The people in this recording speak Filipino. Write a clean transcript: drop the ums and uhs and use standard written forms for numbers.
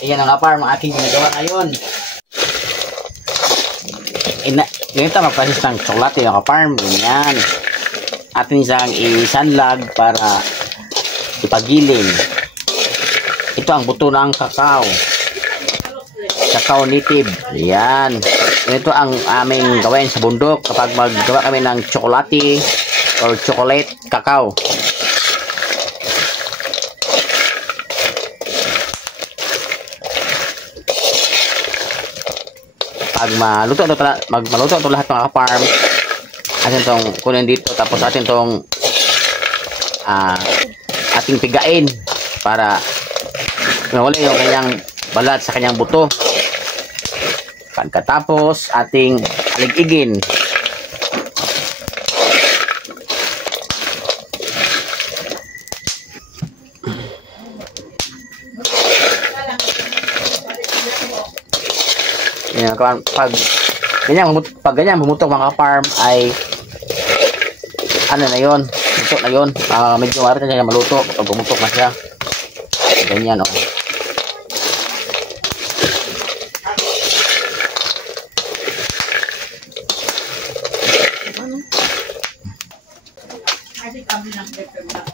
Ayan ang farm, ang aking ginagawa ngayon. Ganito magpasis ng tsokolate yung farm. Ganyan. Atin isang isanlag para ipagiling. Ito ang buto ng kakao. Kakao native. Ayan. Ito ang aming gawin sa bundok kapag maggawa kami ng tsokolate or chocolate kakao. Pag maluto ito lahat ng farm, atin tong kunin dito, tapos atin tong ating pigain para mawala yung kanyang balat sa kanyang buto. Pagkatapos ating alig-igin. Yan, pag ganyan bumutok mga farm ay ano na yon, luto na yon. Medyo marit na siya maluto pag bumutok na siya. Ganyan, oh. Ay, kami lang